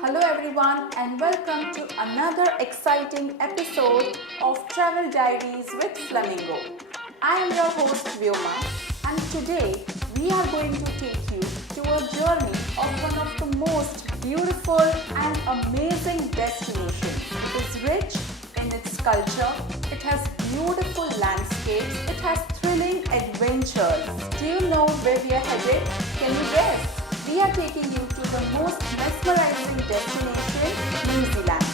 Hello everyone and welcome to another exciting episode of Travel Diaries with Flamingo. I am your host Vyoma and today we are going to take you to a journey of one of the most beautiful and amazing destinations. It is rich in its culture, it has beautiful landscapes, it has thrilling adventures. Do you know where we are headed? Can you guess? We are taking you to the most mesmerizing destination, New Zealand.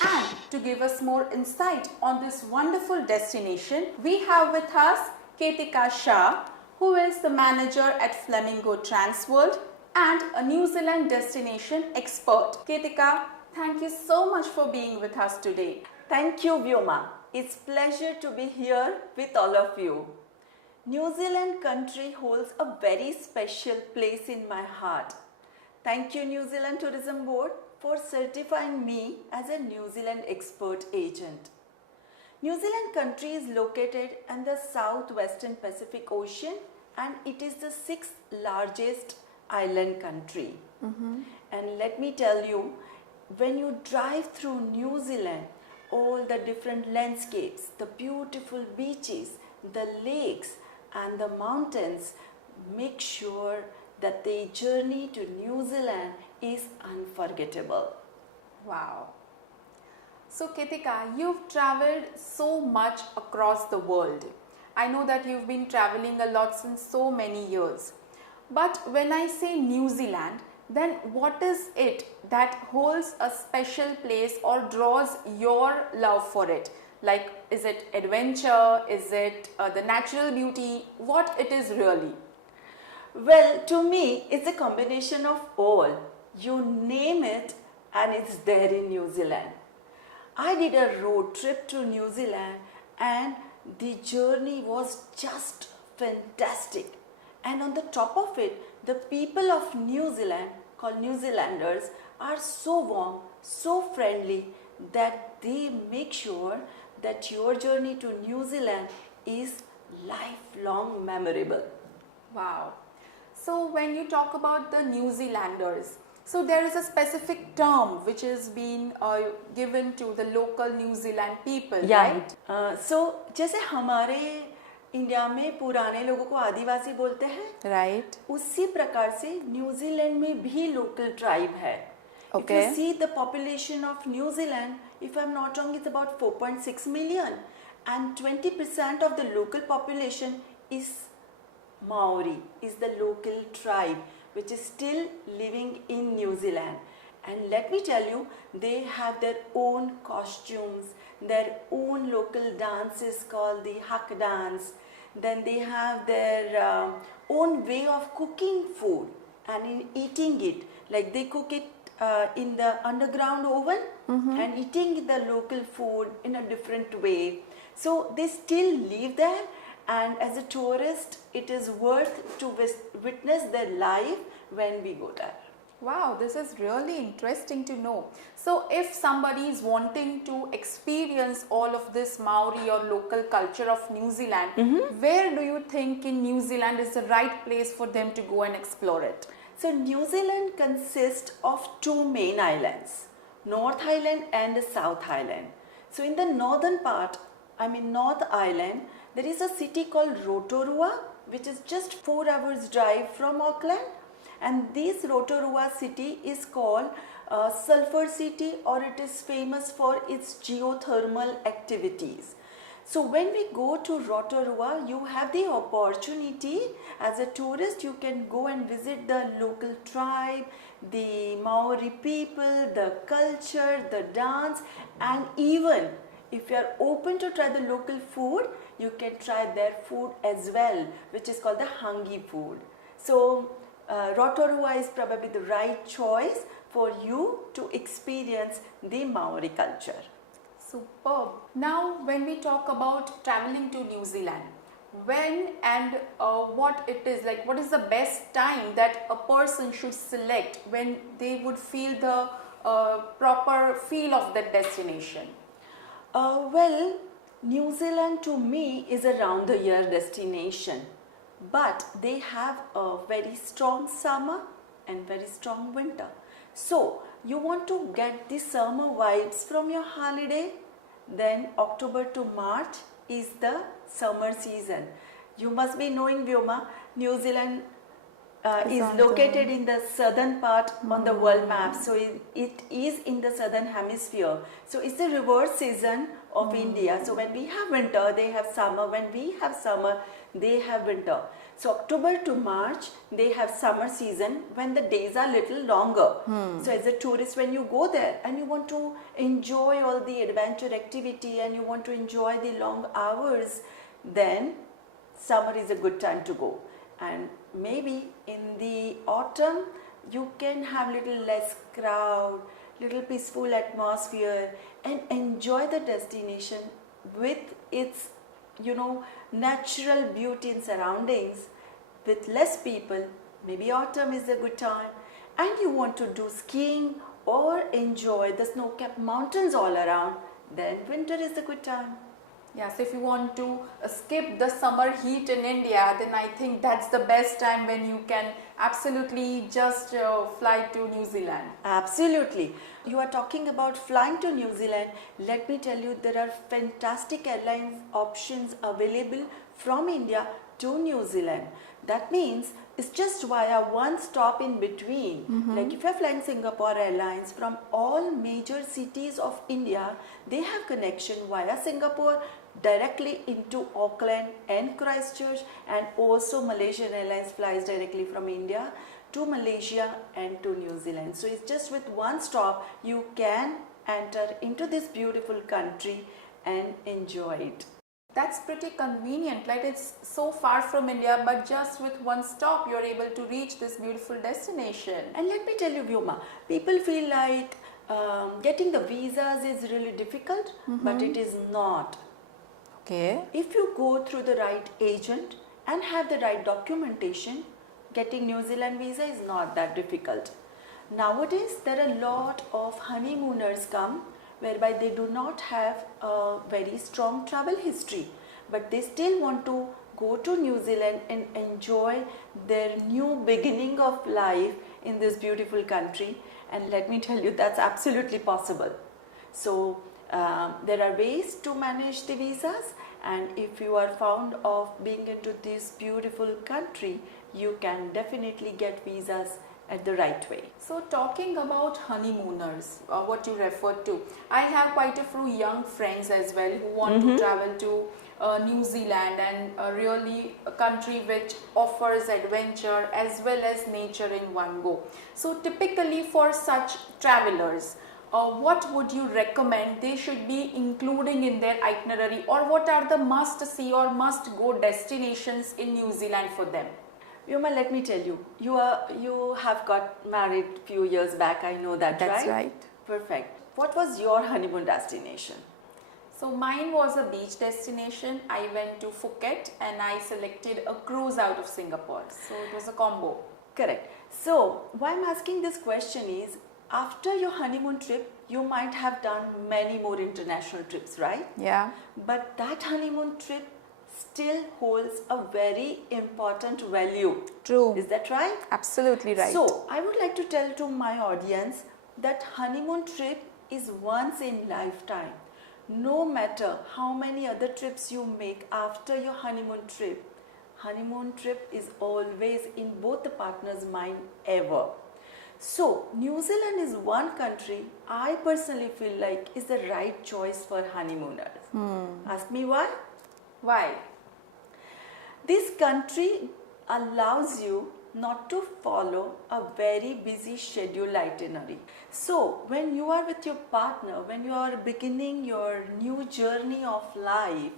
And to give us more insight on this wonderful destination, we have with us Ketika Shah, who is the manager at Flamingo Transworld and a New Zealand destination expert. Ketika, thank you so much for being with us today. Thank you, Vyoma. It's pleasure to be here with all of you. New Zealand country holds a very special place in my heart. Thank you, New Zealand Tourism Board, for certifying me as a New Zealand expert agent. New Zealand country is located in the southwestern Pacific Ocean and it is the sixth largest island country. And let me tell you, when you drive through New Zealand, all the different landscapes, the beautiful beaches, the lakes and the mountains, make sure that the journey to New Zealand is unforgettable. Wow. So Ketika, you've traveled so much across the world. I know that you've been traveling a lot since so many years. But when I say New Zealand, then what is it that holds a special place or draws your love for it? Like, is it adventure? Is it the natural beauty? What it is really? Well, to me, it's a combination of all. You name it and it's there in New Zealand. I did a road trip to New Zealand and the journey was just fantastic. And on the top of it, the people of New Zealand, called New Zealanders, are so warm, so friendly that they make sure that your journey to New Zealand is lifelong memorable. Wow. So when you talk about the New Zealanders, so there is a specific term which is being given to the local New Zealand people, right? So जैसे हमारे India में पुराने लोगों को आदिवासी बोलते हैं, right? उसी प्रकार से न्यूजीलैंड में भी लोकल ट्राइब है. If you see the population of New Zealand, if I'm not wrong, it's about 4.6 million and 20% of the local population is Maori, is the local tribe which is still living in New Zealand. And let me tell you, they have their own costumes, their own local dances called the hak dance. Then they have their own way of cooking food and in eating it. Like they cook it in the underground oven and eating the local food in a different way. So they still live there, and as a tourist, it is worth to witness their life when we go there. Wow, this is really interesting to know. So if somebody is wanting to experience all of this Maori or local culture of New Zealand, where do you think in New Zealand is the right place for them to go and explore it? So New Zealand consists of two main islands, North Island and South Island. So in the northern part, North Island, there is a city called Rotorua, which is just 4 hours drive from Auckland. And this Rotorua city is called Sulphur City, or it is famous for its geothermal activities. So when we go to Rotorua, you have the opportunity as a tourist, you can go and visit the local tribe, the Maori people, the culture, the dance, and even if you are open to try the local food, you can try their food as well, which is called the hangi food. So Rotorua is probably the right choice for you to experience the Maori culture. Superb. Now, when we talk about traveling to New Zealand, when and what it is, like what is the best time that a person should select when they would feel the proper feel of that destination? Well, New Zealand to me is a round the year destination. but they have a very strong summer and very strong winter. So you want to get the summer vibes from your holiday, then October to March is the summer season. You must be knowing, Vyoma, New Zealand is located in the southern part on the world map. So it is in the southern hemisphere. So it's the reverse season of India. So when we have winter, they have summer. When we have summer, they have winter. So October to March, they have summer season when the days are little longer. So as a tourist, when you go there and you want to enjoy all the adventure activity and you want to enjoy the long hours, then summer is a good time to go. And maybe in the autumn, you can have little less crowd, little peaceful atmosphere and enjoy the destination with its, natural beauty and surroundings with less people. Maybe autumn is a good time and you want to do skiing or enjoy the snow-capped mountains all around, then winter is a good time. Yeah, so if you want to skip the summer heat in India, then I think that's the best time when you can absolutely just fly to New Zealand. Absolutely. You are talking about flying to New Zealand. Let me tell you, there are fantastic airlines options available from India to New Zealand. That means it's just via one stop in between. Like if you're flying Singapore Airlines, from all major cities of India, they have connection via Singapore directly into Auckland and Christchurch, and also Malaysian Airlines flies directly from India to Malaysia and to New Zealand. So it's just with one stop you can enter into this beautiful country and enjoy it. That's pretty convenient, like it's so far from India, but just with one stop you're able to reach this beautiful destination. And let me tell you, Vyoma, people feel like getting the visas is really difficult, but it is not. Okay. If you go through the right agent and have the right documentation, getting New Zealand visa is not that difficult. Nowadays, there are a lot of honeymooners come whereby they do not have a very strong travel history, but they still want to go to New Zealand and enjoy their new beginning of life in this beautiful country. And let me tell you, that's absolutely possible. So there are ways to manage the visas, and if you are fond of being into this beautiful country, you can definitely get visas at the right way. So talking about honeymooners, what you referred to, I have quite a few young friends as well who want to travel to New Zealand, and really a country which offers adventure as well as nature in one go. So typically for such travelers, what would you recommend they should be including in their itinerary, or what are the must see or must go destinations in New Zealand for them? Vyoma, let me tell you, you have got married few years back, I know that, That's right? right. Perfect. What was your honeymoon destination? So mine was a beach destination. I went to Phuket and I selected a cruise out of Singapore. So it was a combo. Correct. So why I'm asking this question is, after your honeymoon trip, you might have done many more international trips, right? Yeah. But that honeymoon trip still holds a very important value. True. Is that right? Absolutely right. So I would like to tell to my audience that honeymoon trip is once in lifetime. No matter how many other trips you make after your honeymoon trip is always in both the partners' mind ever. So New Zealand is one country I personally feel like is the right choice for honeymooners. Ask me why? Why? This country allows you not to follow a very busy schedule itinerary. So when you are with your partner, when you are beginning your new journey of life,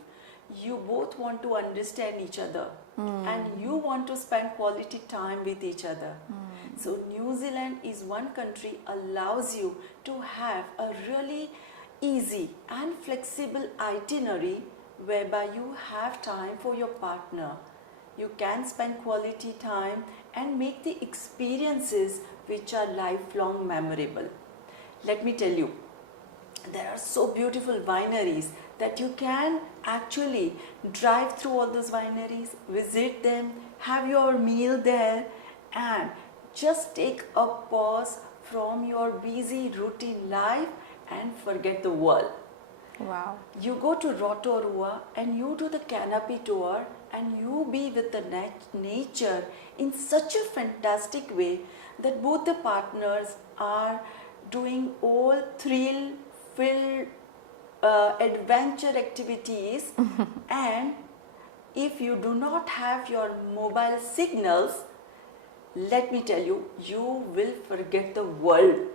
you both want to understand each other and you want to spend quality time with each other. So New Zealand is one country allows you to have a really easy and flexible itinerary whereby you have time for your partner. You can spend quality time and make the experiences which are lifelong memorable. Let me tell you, there are so beautiful wineries that you can actually drive through all those wineries, visit them, have your meal there, and just take a pause from your busy routine life and forget the world. Wow. You go to Rotorua and you do the canopy tour and you be with the nature in such a fantastic way that both the partners are doing all thrill-filled adventure activities. And if you do not have your mobile signals, let me tell you, you will forget the world.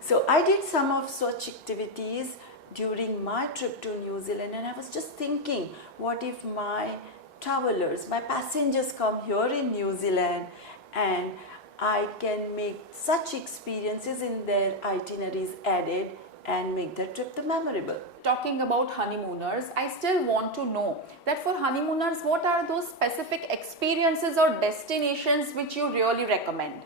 So I did some of such activities during my trip to New Zealand, and I was just thinking, what if my travelers, my passengers come here in New Zealand and I can make such experiences in their itineraries added and make their trip the memorable. Talking about honeymooners, I still want to know that for honeymooners, what are those specific experiences or destinations which you really recommend?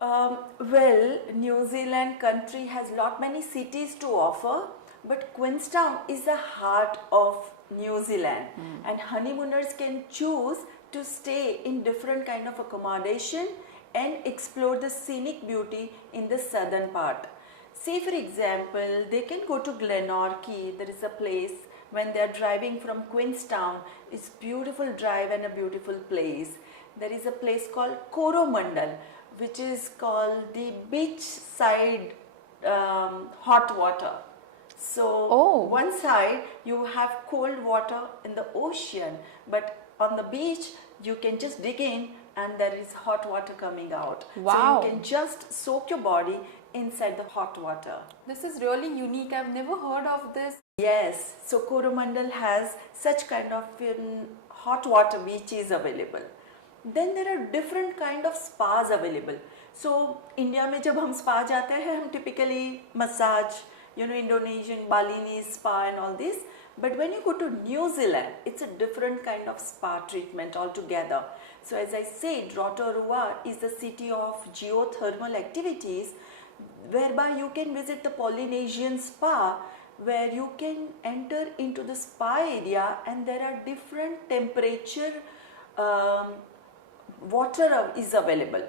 Well, New Zealand country has lot many cities to offer, but Queenstown is the heart of New Zealand, and honeymooners can choose to stay in different kind of accommodation and explore the scenic beauty in the southern part. Say for example, they can go to Glenorchy. There is a place when they are driving from Queenstown. It's beautiful drive and a beautiful place. There is a place called Coromandel, which is called the beachside hot water. So one side you have cold water in the ocean, but on the beach you can just dig in and there is hot water coming out. Wow. So you can just soak your body inside the hot water. This is really unique. I've never heard of this. Yes, so Coromandel has such kind of hot water beaches available. Then there are different kind of spas available. So India में जब हम spa जाते हैं, हम typically massage, Indonesian, Balinese spa and all this. But when you go to New Zealand, it's a different kind of spa treatment altogether. So as I said, Rotorua is the city of geothermal activities, whereby you can visit the Polynesian spa, where you can enter into the spa area and there are different temperature water is available.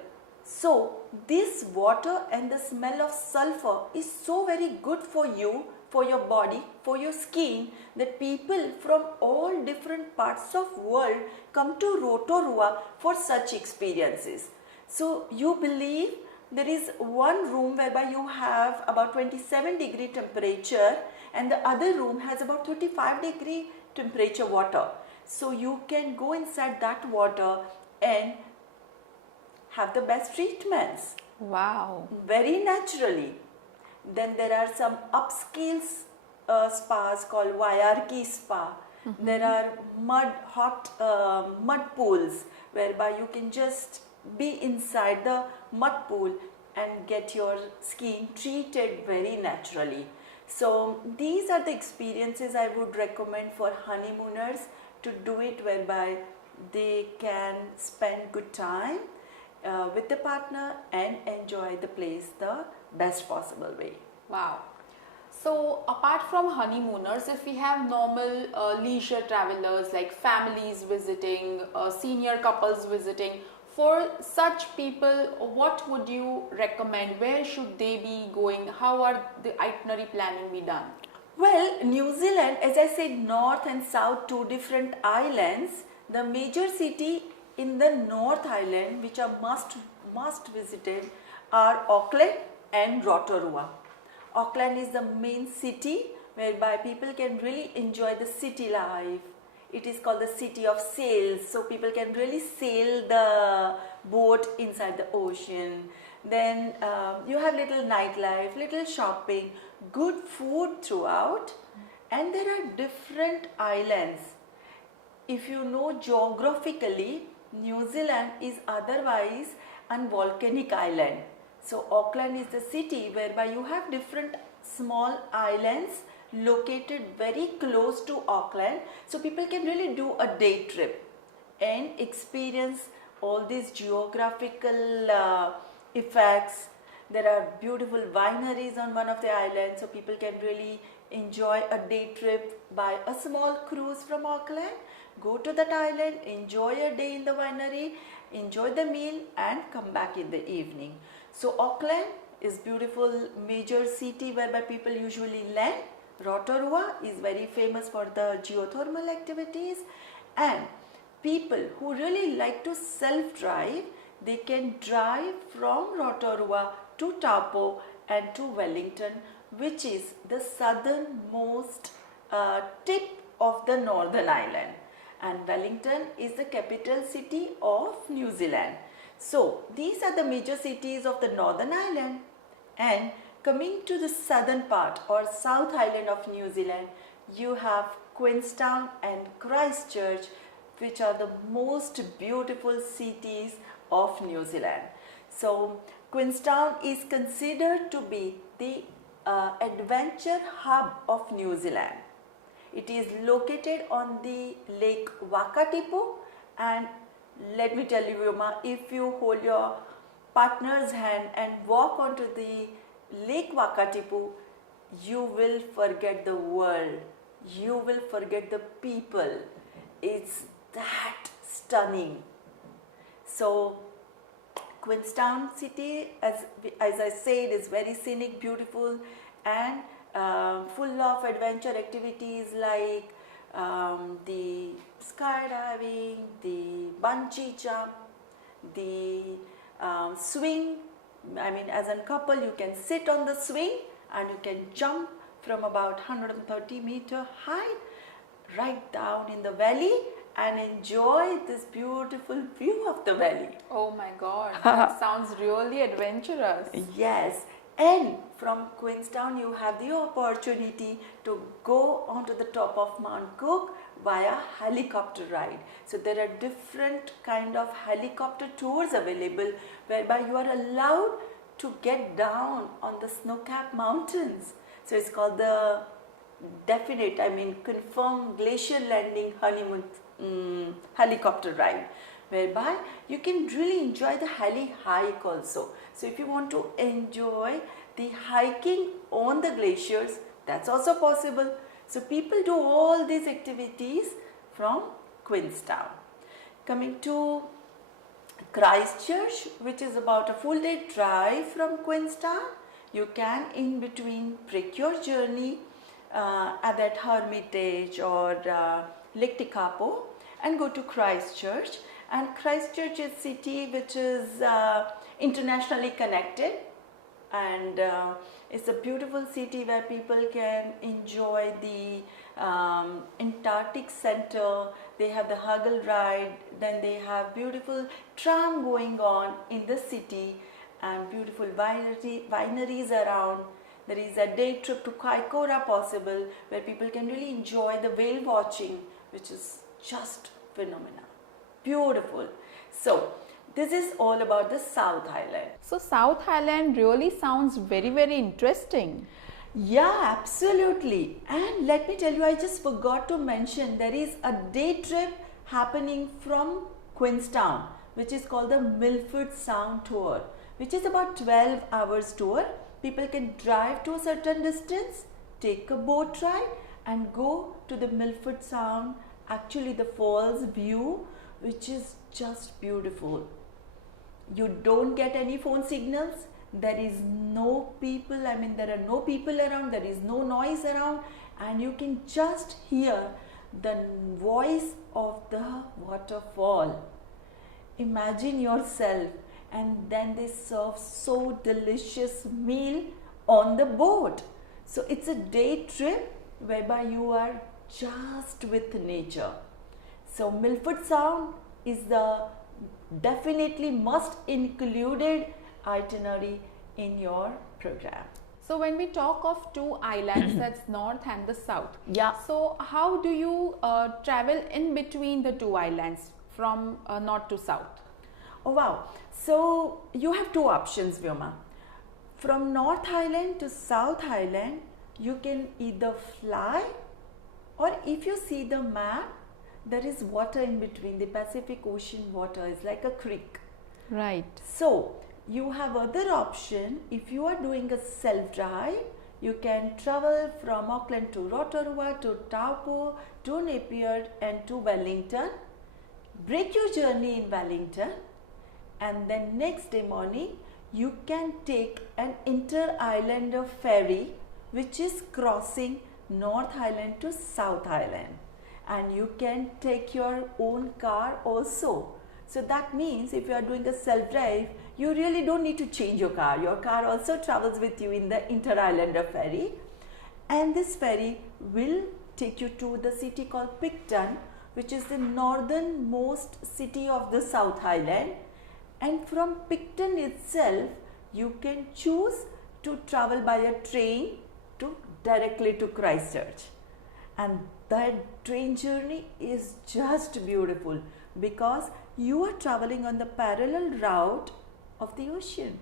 So this water and the smell of sulfur is so very good for you, for your body, for your skin, that people from all different parts of world come to Rotorua for such experiences. So you believe there is one room whereby you have about 27-degree temperature and the other room has about 35-degree temperature water. So you can go inside that water and have the best treatments. Wow. Very naturally. Then there are some upscale spas called Vyoma Spa. There are mud pools whereby you can just be inside the mud pool and get your skin treated very naturally. So these are the experiences I would recommend for honeymooners to do it, whereby they can spend good time with the partner and enjoy the place the best possible way. Wow. So apart from honeymooners, if we have normal leisure travelers like families visiting, senior couples visiting, for such people, what would you recommend? Where should they be going? How are the itinerary planning be done? Well, New Zealand, as I said, north and south, two different islands. The major city in the North Island, which are must visited, are Auckland and Rotorua. Auckland is the main city whereby people can really enjoy the city life. It is called the city of sails, so people can really sail the boat inside the ocean. Then you have little nightlife, little shopping, good food throughout, and there are different islands. If you know geographically, New Zealand is otherwise a volcanic island. So Auckland is the city whereby you have different small islands located very close to Auckland. So people can really do a day trip and experience all these geographical effects. There are beautiful wineries on one of the islands, so people can really enjoy a day trip by a small cruise from Auckland, go to that island, enjoy a day in the winery, enjoy the meal and come back in the evening. So Auckland is beautiful major city whereby people usually land. Rotorua is very famous for the geothermal activities, and people who really like to self-drive, they can drive from Rotorua to Taupo and to Wellington, which is the southernmost tip of the Northern Island, and Wellington is the capital city of New Zealand. So these are the major cities of the Northern Island. And coming to the southern part or South Island of New Zealand, you have Queenstown and Christchurch, which are the most beautiful cities of New Zealand. So Queenstown is considered to be the adventure hub of New Zealand. It is located on the lake Wakatipu, and let me tell you, Vyoma, if you hold your partner's hand and walk onto the lake Wakatipu, you will forget the world, you will forget the people. It's that stunning. So Queenstown city, as I said, is very scenic, beautiful, and full of adventure activities like the skydiving, the bungee jump, the swing. I mean, as a couple, you can sit on the swing and you can jump from about 130-meter height right down in the valley and enjoy this beautiful view of the valley. Oh my God, that sounds really adventurous. Yes, and from Queenstown you have the opportunity to go onto the top of Mount Cook via helicopter ride. So there are different kind of helicopter tours available whereby you are allowed to get down on the snow-capped mountains. So it's called the confirmed glacier landing honeymoon helicopter ride, whereby you can really enjoy the heli hike also. So if you want to enjoy the hiking on the glaciers, that's also possible. So people do all these activities from Queenstown. Coming to Christchurch, which is about a full day drive from Queenstown, you can in between break your journey at that Hermitage or Lake Tekapo and go to Christchurch. And Christchurch is a city which is internationally connected, and it's a beautiful city where people can enjoy the Antarctic Center. They have the Huggle ride, then they have beautiful tram going on in the city and beautiful wineries around. There is a day trip to Kaikoura possible where people can really enjoy the whale watching, which is just phenomenal. Beautiful. So this is all about the South Island. So South Island really sounds very, very interesting. Yeah, absolutely. And let me tell you, I just forgot to mention there is a day trip happening from Queenstown, which is called the Milford Sound Tour, which is about 12 hours tour. People can drive to a certain distance, take a boat ride and go to the Milford Sound, actually the falls view, which is just beautiful. You don't get any phone signals. There is no people, there are no people around, there is no noise around, and you can just hear the voice of the waterfall. Imagine yourself, and then they serve so delicious meal on the boat. So it's a day trip whereby you are just with nature. So Milford Sound is the definitely must included itinerary in your program. So when we talk of two islands, that's north and the south. Yeah. So how do you travel in between the two islands from north to south? Oh wow. So you have two options, Vyoma. From North Island to South Island, you can either fly, or if you see the map, there is water in between. The Pacific Ocean water is like a creek. Right. So you have other option. If you are doing a self drive, You can travel from Auckland to Rotorua, to Taupo, to Napier and to Wellington. Break your journey in Wellington, and then next day morning you can take an inter-islander ferry which is crossing North Island to South Island, and you can take your own car also. So that means if you are doing a self-drive, you really don't need to change your car. Your car also travels with you in the inter-islander ferry, and this ferry will take you to the city called Picton, which is the northernmost city of the South Island. And from Picton itself, you can choose to travel by a train directly to Christchurch. And that train journey is just beautiful because you are traveling on the parallel route of the ocean.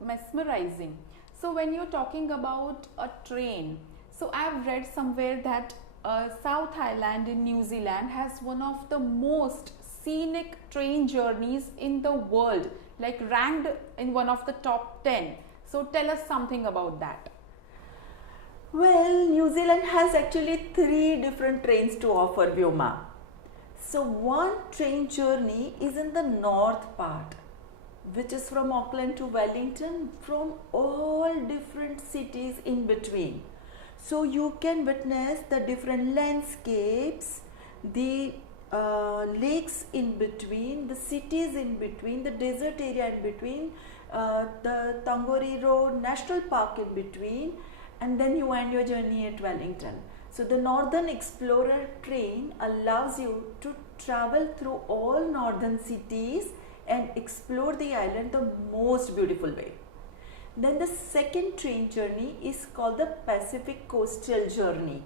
Mesmerizing. So when you're talking about a train, so I've read somewhere that South Island in New Zealand has one of the most scenic train journeys in the world, like ranked in one of the top 10. So tell us something about that. Well, New Zealand has actually 3 different trains to offer, Vyoma. So one train journey is in the north part, which is from Auckland to Wellington, from all different cities in between. So you can witness the different landscapes, the lakes in between, the cities in between, the desert area in between, the Tangori Road National Park in between, and then you end your journey at Wellington. So the Northern Explorer train allows you to travel through all northern cities and explore the island the most beautiful way. Then the second train journey is called the Pacific Coastal Journey.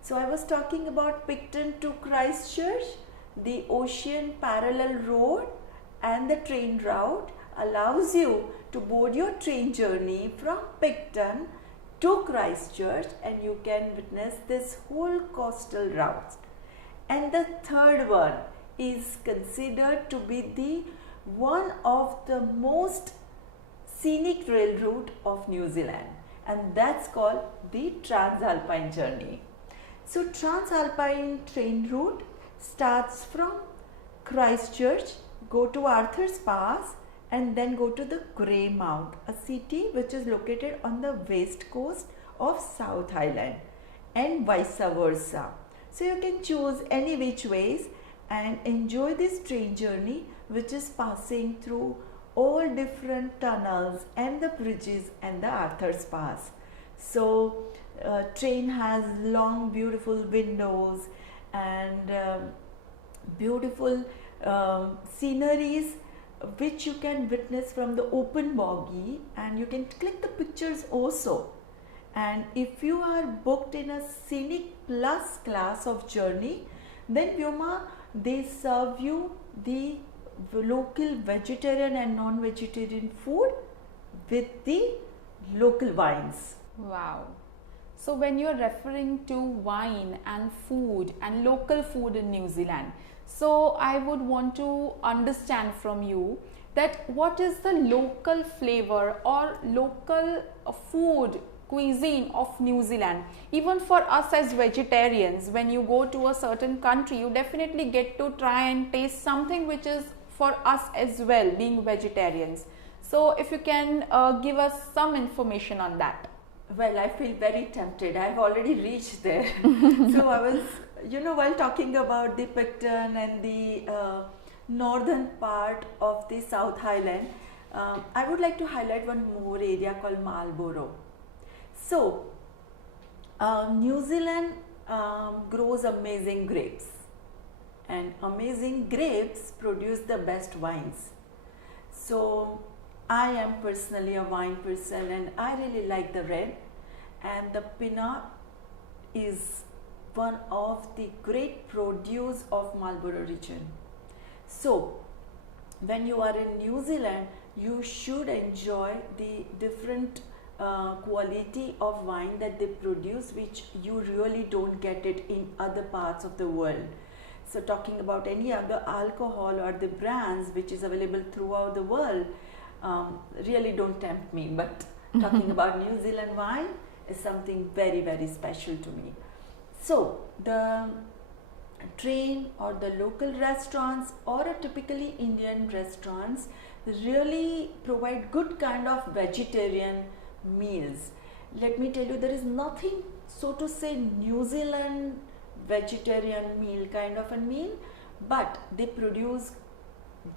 So I was talking about Picton to Christchurch. The ocean parallel road and the train route allows you to board your train journey from Picton to Christchurch, and you can witness this whole coastal route. And the third one is considered to be the one of the most scenic rail route of New Zealand, and that's called the Transalpine journey. So Transalpine train route starts from Christchurch, go to Arthur's Pass, and then go to the Greymouth, a city which is located on the west coast of South Island, and vice versa. So you can choose any which ways and enjoy this train journey, which is passing through all different tunnels and the bridges and the Arthur's Pass. So train has long beautiful windows and beautiful sceneries which you can witness from the open bogie, and you can click the pictures also. And if you are booked in a Scenic Plus class of journey, then Vyoma, they serve you the local vegetarian and non-vegetarian food with the local wines. Wow. So when you're referring to wine and food and local food in New Zealand, so I would want to understand from you that what is the local flavor or local food cuisine of New Zealand. Even for us as vegetarians, when you go to a certain country, you definitely get to try and taste something which is for us as well, being vegetarians. So if you can give us some information on that. Well, I feel very tempted. I've already reached there. So I was, while talking about the Picton and the northern part of the South Island, I would like to highlight one more area called Marlborough. So, New Zealand grows amazing grapes, and amazing grapes produce the best wines. So, I am personally a wine person and I really like the red, and the Pinot is one of the great produce of Marlborough region. So when you are in New Zealand, you should enjoy the different quality of wine that they produce, which you really don't get it in other parts of the world. So talking about any other alcohol or the brands which is available throughout the world, really don't tempt me, but talking about New Zealand wine, is something very, very special to me. So the train or the local restaurants or a typically Indian restaurants really provide good kind of vegetarian meals. Let me tell you, there is nothing, so to say, New Zealand vegetarian meal kind of a meal, but they produce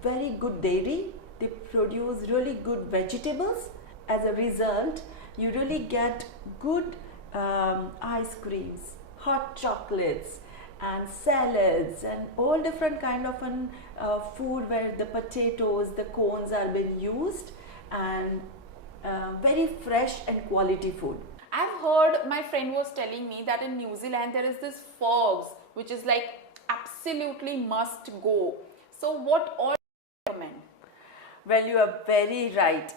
very good dairy, they produce really good vegetables. As a result, you really get good ice creams, hot chocolates and salads and all different kind of food where the potatoes, the cones are being used, and very fresh and quality food. I've heard, my friend was telling me that in New Zealand there is this Fergs, which is like absolutely must go. So what all do you recommend? Well, you are very right.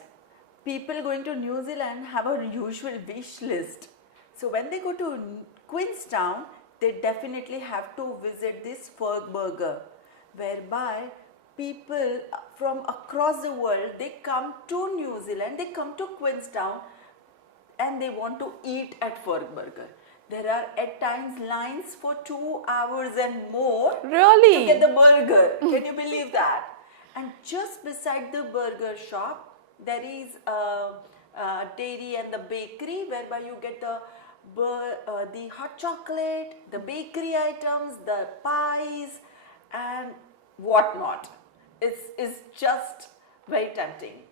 People going to New Zealand have a usual wish list. So when they go to Queenstown, they definitely have to visit this Fergburger, whereby people from across the world, they come to New Zealand, they come to Queenstown and they want to eat at Fergburger. There are at times lines for 2 hours and more Really? to get the burger. Can you believe that? And just beside the burger shop, there is a dairy and the bakery whereby you get the hot chocolate, the bakery items, the pies and whatnot. It's just very tempting.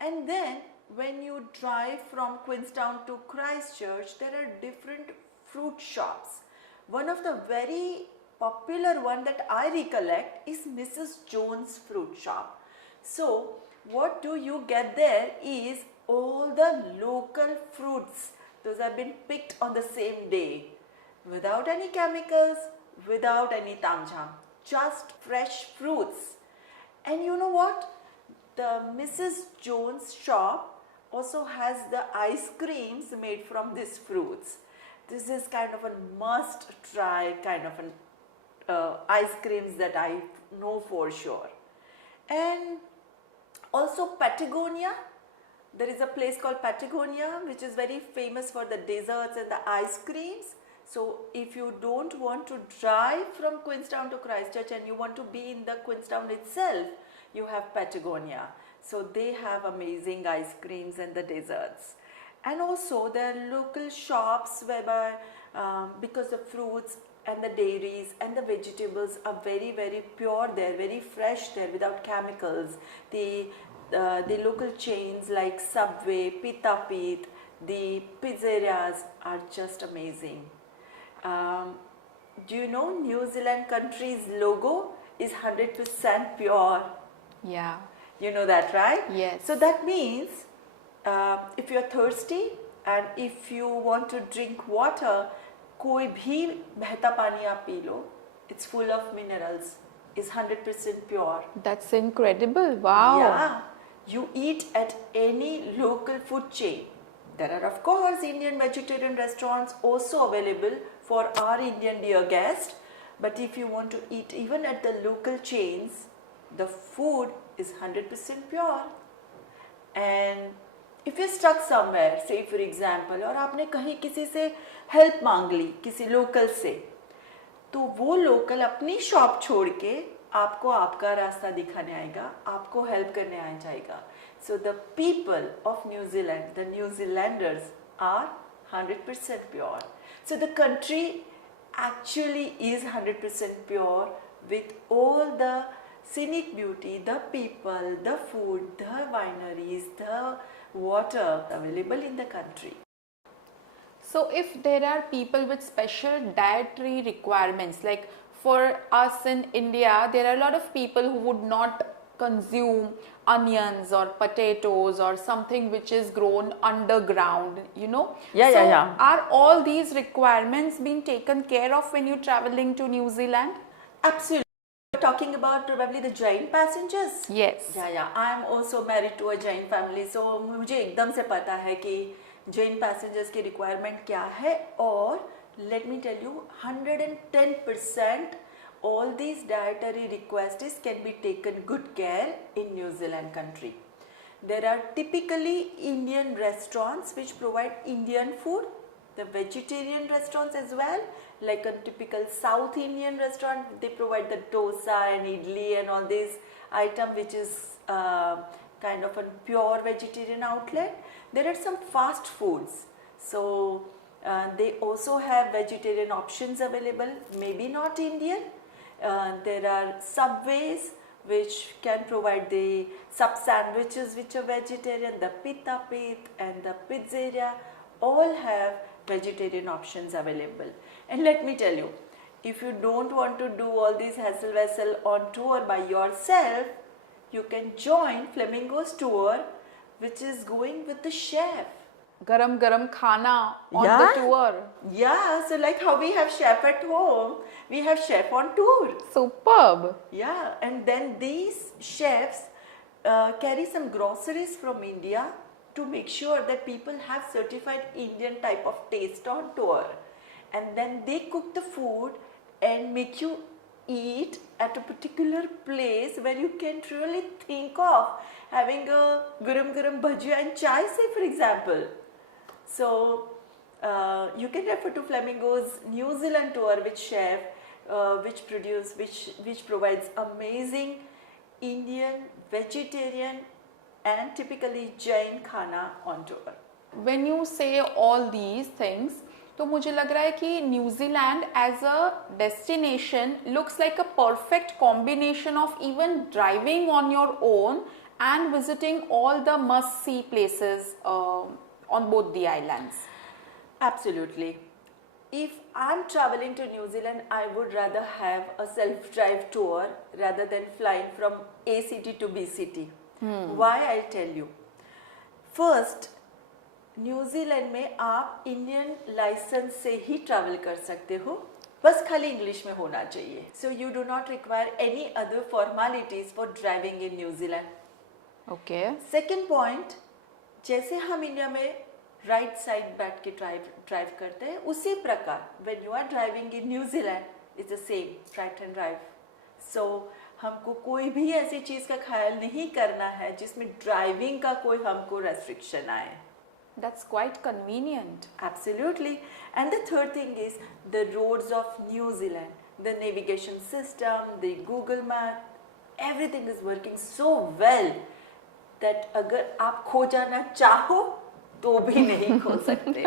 And then when you drive from Queenstown to Christchurch, there are different fruit shops. One of the very popular one that I recollect is Mrs. Jones fruit shop. So what do you get there is all the local fruits. Those have been picked on the same day, without any chemicals, without any tamjham, just fresh fruits. And you know what? The Mrs. Jones shop also has the ice creams made from these fruits. This is kind of a must try kind of an ice creams that I know for sure. And also Patagonia. There is a place called Patagonia which is very famous for the desserts and the ice creams. So if you don't want to drive from Queenstown to Christchurch and you want to be in the Queenstown itself, you have Patagonia. So they have amazing ice creams and the desserts. And also there are local shops whereby because the fruits and the dairies and the vegetables are very, very pure there, very fresh there without chemicals. The local chains like Subway, Pita Pit, the pizzerias are just amazing. Do you know New Zealand country's logo is 100% pure? Yeah. You know that, right? Yes. So that means if you're thirsty and if you want to drink water, कोई भी बहता पानी आप P low, it's full of minerals, is 100% pure. That's incredible. Wow. Yeah. You eat at any local food chain. There are of course Indian vegetarian restaurants also available for our Indian dear guests. But if you want to eat even at the local chains, the food is 100% pure. And if you're stuck somewhere, say for example, और आपने कहीं किसी से help मांग ली, किसी local से, तो वो local अपनी shop छोड़ के आपको आपका रास्ता दिखाने आएगा, आपको help करने आ जाएगा. So the people of New Zealand, the New Zealanders are 100% pure. So the country actually is 100% pure with all the scenic beauty, the people, the food, the wineries, the water available in the country. So if there are people with special dietary requirements, like for us in India, there are a lot of people who would not consume onions or potatoes or something which is grown underground, you know. Yeah. Are all these requirements being taken care of when you're traveling to New Zealand? Absolutely. You're talking about probably the Jain passengers? Yes. Yeah. I am also married to a Jain family, so मुझे एकदम से पता है कि Jain passengers की requirement क्या है. और let me tell you, 110% all these dietary requests can be taken good care in New Zealand country. There are typically Indian restaurants which provide Indian food, the vegetarian restaurants as well, like a typical South Indian restaurant, they provide the dosa and idli and all these items which is kind of a pure vegetarian outlet. There are some fast foods, so they also have vegetarian options available, maybe not Indian. There are Subways which can provide the sub sandwiches which are vegetarian, the Pita Pit and the Pizzeria all have vegetarian options available. And let me tell you, if you don't want to do all these hassle vessel on tour by yourself, you can join Flamingo's tour which is going with the chef. Garam garam khana on the tour. Yeah, so like how we have chef at home, we have chef on tour. Superb. Yeah, and then these chefs carry some groceries from India to make sure that people have certified Indian type of taste on tour. And then they cook the food and make you eat at a particular place where you can't really think of having a garam garam bhajia and chai, say for example. So you can refer to Flamingo's New Zealand tour with chef which provides amazing Indian, vegetarian and typically Jain khana on tour. When you say all these things, तो मुझे लग रहा है कि New Zealand as a destination looks like a perfect combination of even driving on your own and visiting all the must-see places on both the islands. Absolutely. If I'm traveling to New Zealand, I would rather have a self-drive tour rather than flying from A city to B city. Why? I'll tell you. First, New Zealand में आप Indian licence से ही travel कर सकते हो, बस खाली English में होना चाहिए. So you do not require any other formalities for driving in New Zealand. Okay. Second point, जैसे हम इंडिया में राइट साइड बैठ के ड्राइव करते हैं, उसी प्रकार when you are driving in New Zealand is the same right hand drive. So हमको कोई भी ऐसी चीज का ख्याल नहीं करना है जिसमें ड्राइविंग का कोई हमको रेस्ट्रिक्शन आए. That's quite convenient. Absolutely. And the third thing is the roads of New Zealand, the navigation system, the Google map, everything is working so well that अगर आप खो जाना चाहो तो भी नहीं खो सकते.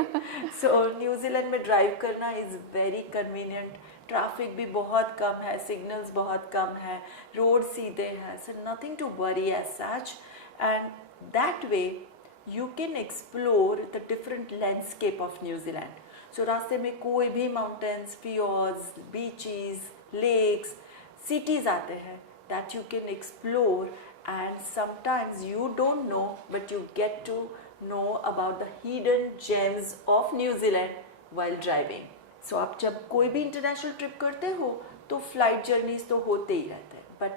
So New Zealand में ड्राइव करना is very convenient. ट्रैफिक भी बहुत कम है, सिग्नल्स बहुत कम है, रोड सीधे हैं, so nothing to worry as such. And that way you can explore the different landscape of New Zealand. So रास्ते में कोई भी mountains, fjords, beaches, lakes, cities आते हैं that you can explore, and sometimes you don't know but you get to know about the hidden gems of New Zealand while driving. So आप जब कोई भी international trip करते हो तो flight journeys तो होते ही रहते हैं, but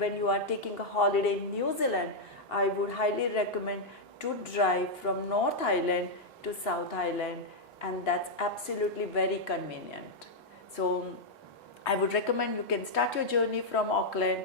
when you are taking a holiday in New Zealand, I would highly recommend to drive from North Island to South Island, and that's absolutely very convenient. So I would recommend you can start your journey from Auckland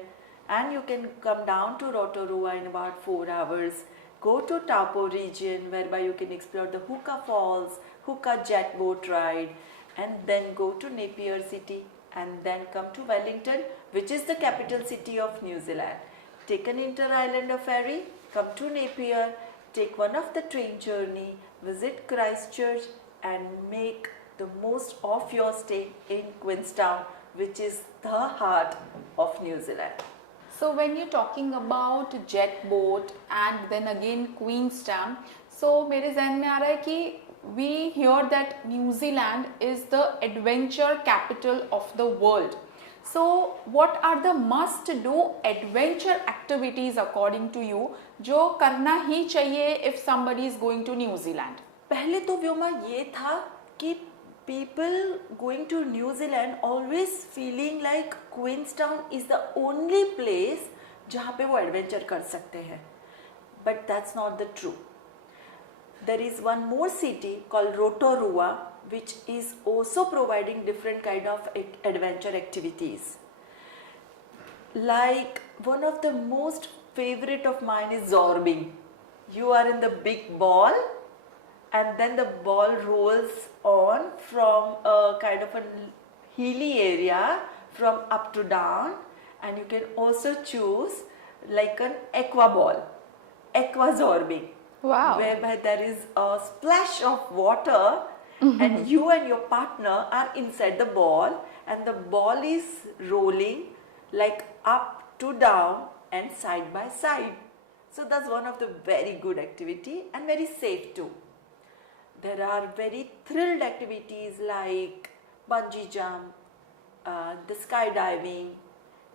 and you can come down to Rotorua in about 4 hours. Go to Taupo region whereby you can explore the Hookah Falls, Hookah jet boat ride, and then go to Napier City and then come to Wellington, which is the capital city of New Zealand. Take an inter-islander ferry, come to Napier, take one of the train journey, visit Christchurch and make the most of your stay in Queenstown, which is the heart of New Zealand. So when you're talking about jet boat and then again Queenstown, so मेरे ज़हन में आ रहा है कि we hear that New Zealand is the adventure capital of the world. So what are the must do adventure activities according to you जो करना ही चाहिए if somebody is going to New Zealand? पहले तो व्योमा ये था कि people going to New Zealand always feeling like Queenstown is the only place जहाँ पे वो adventure कर सकते हैं, but that's not the true. There is one more city called Rotorua which is also providing different kind of adventure activities. Like one of the most favorite of mine is zorbing. You are in the big ball and then the ball rolls on from a kind of a hilly area from up to down, and you can also choose like an aqua ball, aqua zorbing. Wow. Whereby there is a splash of water and you and your partner are inside the ball and the ball is rolling like up to down and side by side. So that's one of the very good activity and very safe too. There are very thrilled activities like bungee jump, the skydiving,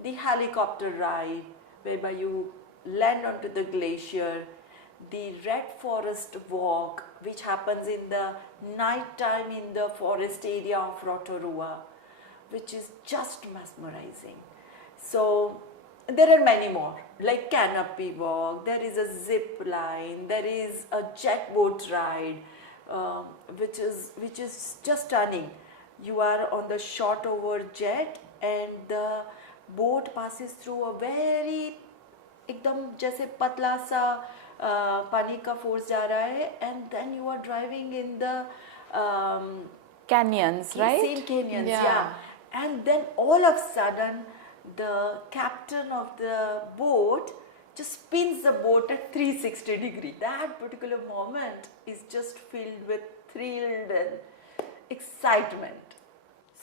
the helicopter ride whereby you land onto the glacier, the red forest walk which happens in the night time in the forest area of Rotorua, which is just mesmerizing. So there are many more like canopy walk, there is a zip line, there is a jet boat ride, which is just stunning. You are on the short over jet and the boat passes through a very एकदम जैसे पतला सा पानी का force जा रहा है, and then you are driving in the canyons, right? Same canyons, yeah. And then all of a sudden the captain of the boat just spins the boat at 360 degree. That particular moment is just filled with thrill and excitement.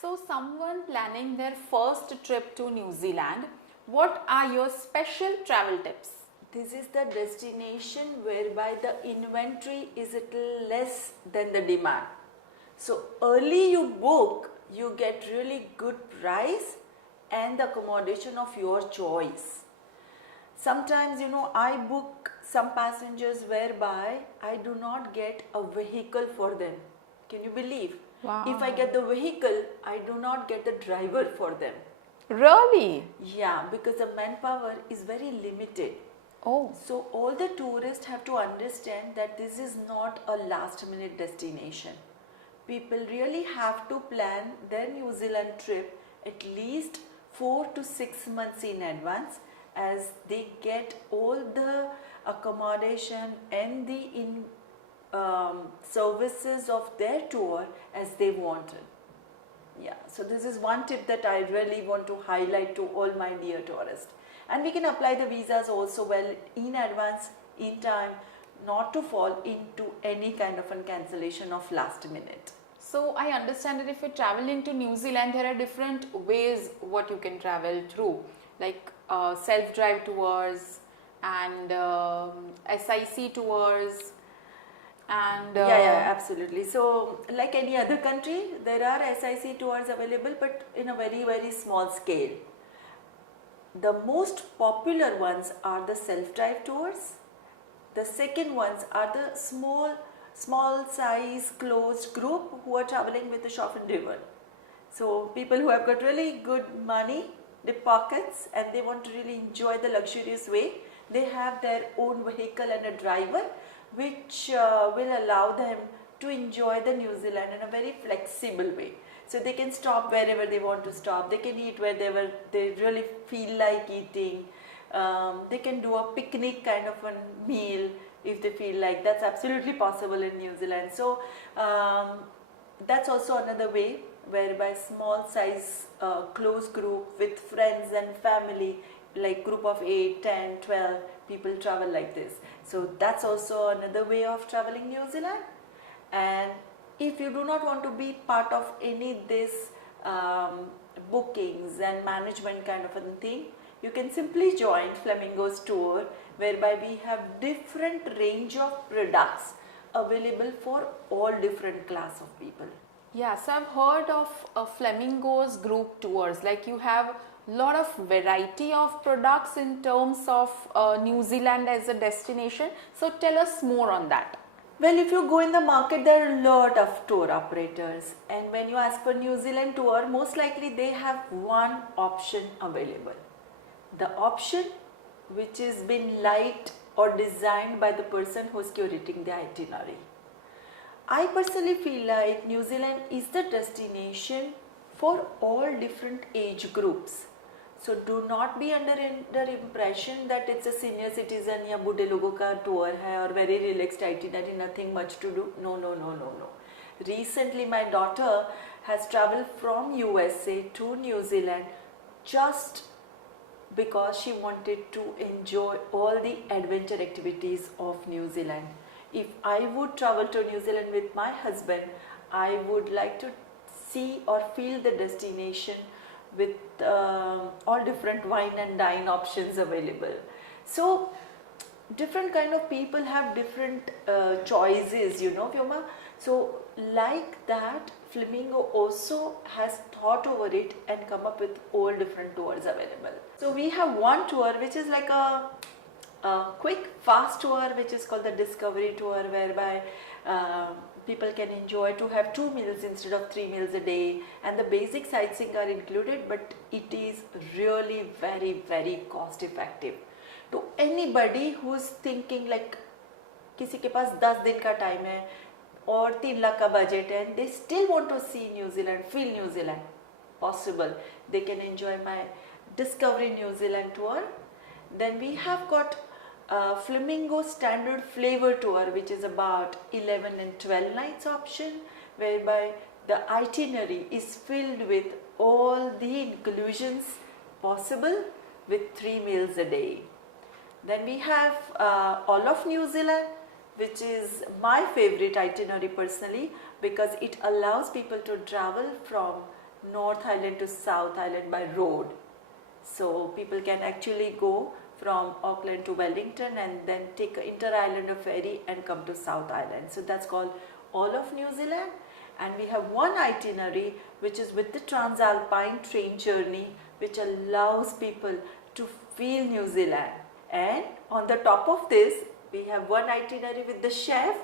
So someone planning their first trip to New Zealand, what are your special travel tips? This is the destination whereby the inventory is a little less than the demand. So early you book, you get really good price and the accommodation of your choice. Sometimes, I book some passengers whereby I do not get a vehicle for them. Can you believe? Wow. If I get the vehicle, I do not get the driver for them. Really? Yeah, because the manpower is very limited. Oh. So all the tourists have to understand that this is not a last minute destination. People really have to plan their New Zealand trip at least 4 to 6 months in advance, as they get all the accommodation and the services of their tour as they wanted. Yeah, so this is one tip that I really want to highlight to all my dear tourists. And we can apply the visas also well in advance, in time, not to fall into any kind of a cancellation of last minute. So I understand that if you're traveling to New Zealand, there are different ways what you can travel through, like self-drive tours and SIC tours. And yeah, absolutely. So like any other country, there are SIC tours available, but in a very, very small scale. The most popular ones are the self-drive tours. The second ones are the small size closed group who are traveling with a chauffeur driver. So people who have got really good money, deep pockets, and they want to really enjoy the luxurious way, they have their own vehicle and a driver, which will allow them to enjoy the New Zealand in a very flexible way. So they can stop wherever they want to stop, they can eat wherever they really feel like eating, they can do a picnic kind of a meal if they feel like. That's absolutely possible in New Zealand. So that's also another way whereby small size close group with friends and family, like group of 8, 10, 12 people travel like this. So that's also another way of traveling New Zealand. And if you do not want to be part of any this bookings and management kind of a thing, you can simply join Flamingo's tour, whereby we have different range of products available for all different class of people. Yes, I've heard of Flamingo's group tours. Like you have lot of variety of products in terms of New Zealand as a destination. So tell us more on that. Well, if you go in the market, there are a lot of tour operators, and when you ask for New Zealand tour, most likely they have one option available. The option which has been liked or designed by the person who is curating the itinerary. I personally feel like New Zealand is the destination for all different age groups. So do not be under impression that it's a senior citizen या बूढ़े लोगों का tour है और very relaxed itinerary, nothing much to do. No, no, no, no, no. Recently, my daughter has traveled from USA to New Zealand just because she wanted to enjoy all the adventure activities of New Zealand. If I would travel to New Zealand with my husband, I would like to see or feel the destination with all different wine and dine options available. So different kind of people have different choices, you know, Vyoma. So like that, Flamingo also has thought over it and come up with all different tours available. So we have one tour which is like a quick fast tour which is called the Discovery Tour, whereby people can enjoy to have 2 meals instead of 3 meals a day, and the basic sightseeing are included, but it is really very, very cost effective. To anybody who's thinking like किसी के पास 10 दिन का time है और 3 लाख का budget है, and they still want to see New Zealand, feel New Zealand, possible. They can enjoy my Discovery New Zealand tour. Then we have got Flamingo Standard Flavor Tour, which is about 11 and 12 nights option, whereby the itinerary is filled with all the inclusions possible with 3 meals a day. Then we have all of New Zealand, which is my favorite itinerary personally, because it allows people to travel from North Island to South Island by road. So people can actually go from Auckland to Wellington and then take an inter-island ferry and come to South Island. So that's called all of New Zealand. And we have one itinerary which is with the Transalpine train journey, which allows people to feel New Zealand. And on the top of this, we have one itinerary with the chef,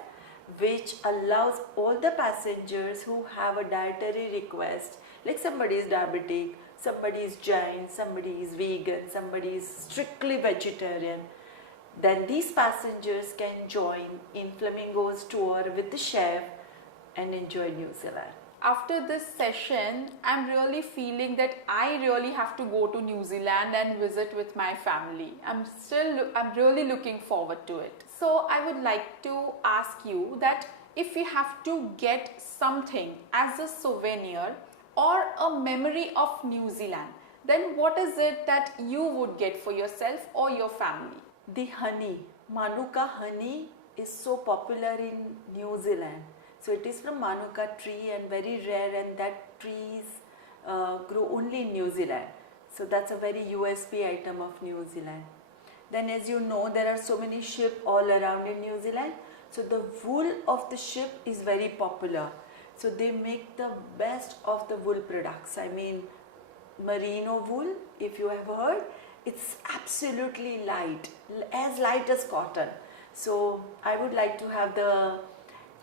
which allows all the passengers who have a dietary request, like somebody is diabetic, somebody is Jain, somebody is vegan, somebody is strictly vegetarian, then these passengers can join in Flamingo's tour with the chef and enjoy New Zealand. After this session, I'm really feeling that I really have to go to New Zealand and visit with my family. I'm really looking forward to it. So I would like to ask you that if you have to get something as a souvenir or a memory of New Zealand, then what is it that you would get for yourself or your family? The honey, Manuka Honey is so popular in New Zealand. So it is from Manuka tree and very rare, and that trees grow only in New Zealand. So that's a very USP item of New Zealand. Then as you know, there are so many sheep all around in New Zealand. So the wool of the sheep is very popular. So they make the best of the wool products. I mean, Merino Wool, if you have heard, it's absolutely light as cotton. So I would like to have the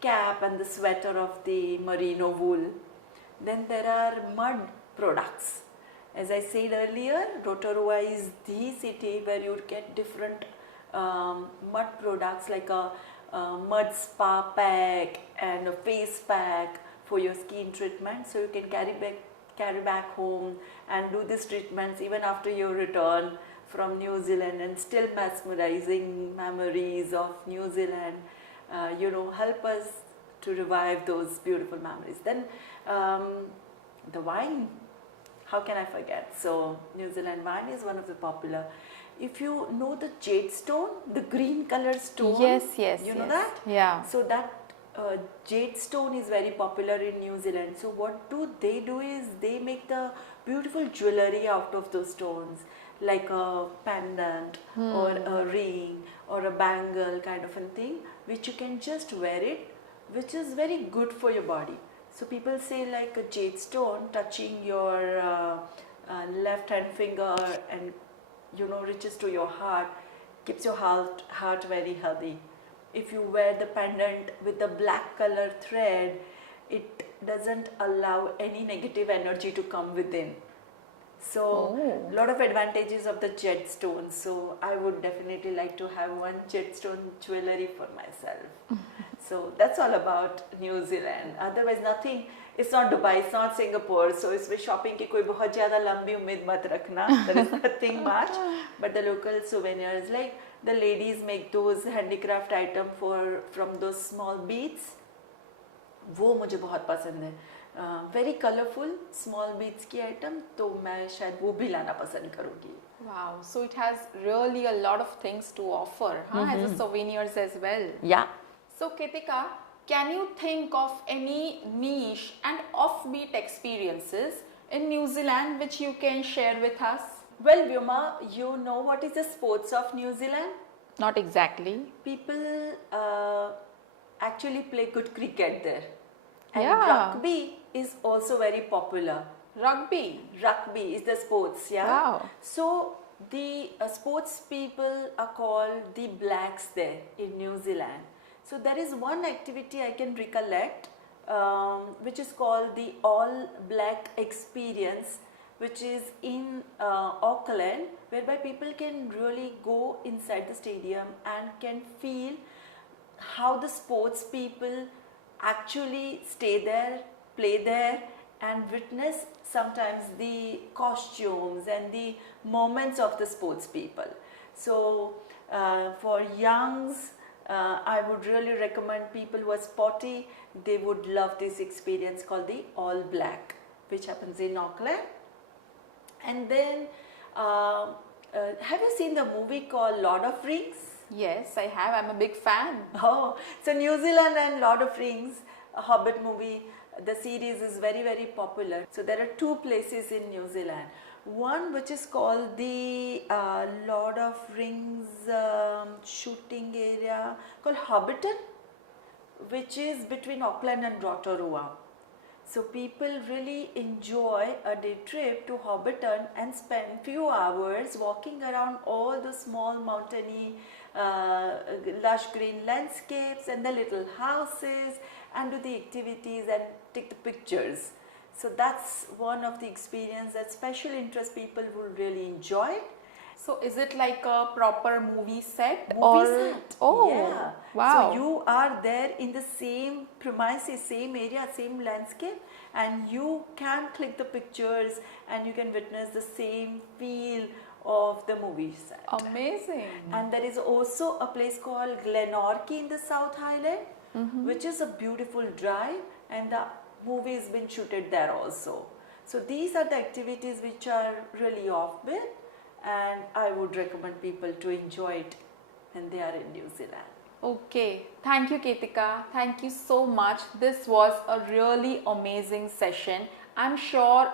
cap and the sweater of the Merino Wool. Then there are mud products. As I said earlier, Rotorua is the city where you get different mud products like a mud spa pack and a face pack for your skin treatment. So you can carry back home and do these treatments even after your return from New Zealand, and still mesmerizing memories of New Zealand. Help us to revive those beautiful memories. Then the wine, how can I forget? So New Zealand wine is one of the popular. If you know the jade stone, the green color stone, you know that? Yeah. So that jade stone is very popular in New Zealand. So what do is they make the beautiful jewelry out of those stones, like a pendant or a ring or a bangle kind of a thing, which you can just wear it, which is very good for your body. So people say like a jade stone touching your left hand finger and reaches to your heart, keeps your heart very healthy. If you wear the pendant with the black color thread, it doesn't allow any negative energy to come within. So a lot of advantages of the jade stone. So I would definitely like to have one jade stone jewelry for myself. So that's all about New Zealand. Otherwise nothing, it's not Dubai, it's not Singapore. So इसमें shopping की कोई बहुत ज़्यादा लंबी उम्मीद मत रखना. There is nothing much. But the local souvenirs, like the ladies make those handicraft item from those small beads. वो मुझे बहुत पसंद है. Very colorful small beads की item. तो मैं शायद वो भी लाना पसंद करूँगी. Wow, so it has really a lot of things to offer, as a souvenirs as well. Yeah. So Ketika, can you think of any niche and offbeat experiences in New Zealand which you can share with us? Well, Vyoma, you know what is the sports of New Zealand? Not exactly. People actually play good cricket there. And Yeah. rugby is also very popular. Rugby. Rugby is the sports, yeah. Wow. So the sports people are called the blacks there in New Zealand. So there is one activity I can recollect, which is called the All Black Experience, which is in Auckland, whereby people can really go inside the stadium and can feel how the sports people actually stay there, play there, and witness sometimes the costumes and the moments of the sports people. So for youngs, I would really recommend people who are sporty, they would love this experience called the All Black, which happens in Auckland. And then, have you seen the movie called Lord of Rings? Yes, I have. I'm a big fan. Oh, so New Zealand and Lord of Rings, a Hobbit movie, the series is very, very popular. So there are two places in New Zealand. One which is called the Lord of Rings shooting area called Hobbiton, which is between Auckland and Rotorua. So people really enjoy a day trip to Hobbiton and spend few hours walking around all the small mountainy lush green landscapes and the little houses and do the activities and take the pictures. So that's one of the experience that special interest people will really enjoy. So is it like a proper movie set? Movie set. Oh, Yeah. wow. So you are there in the same premises, same area, same landscape, and you can click the pictures and you can witness the same feel of the movie set. Amazing. And there is also a place called Glenorchy in the South Highland, which is a beautiful drive, and the movie has been shooted there also. So these are the activities which are really offbeat, and I would recommend people to enjoy it when they are in New Zealand. Okay, thank you Ketika, thank you so much. This was a really amazing session. I'm sure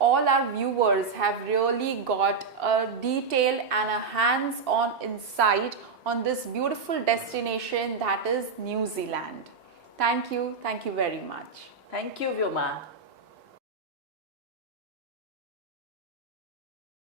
all our viewers have really got a detailed and a hands-on insight on this beautiful destination that is New Zealand. Thank you very much. Thank you, Vyoma.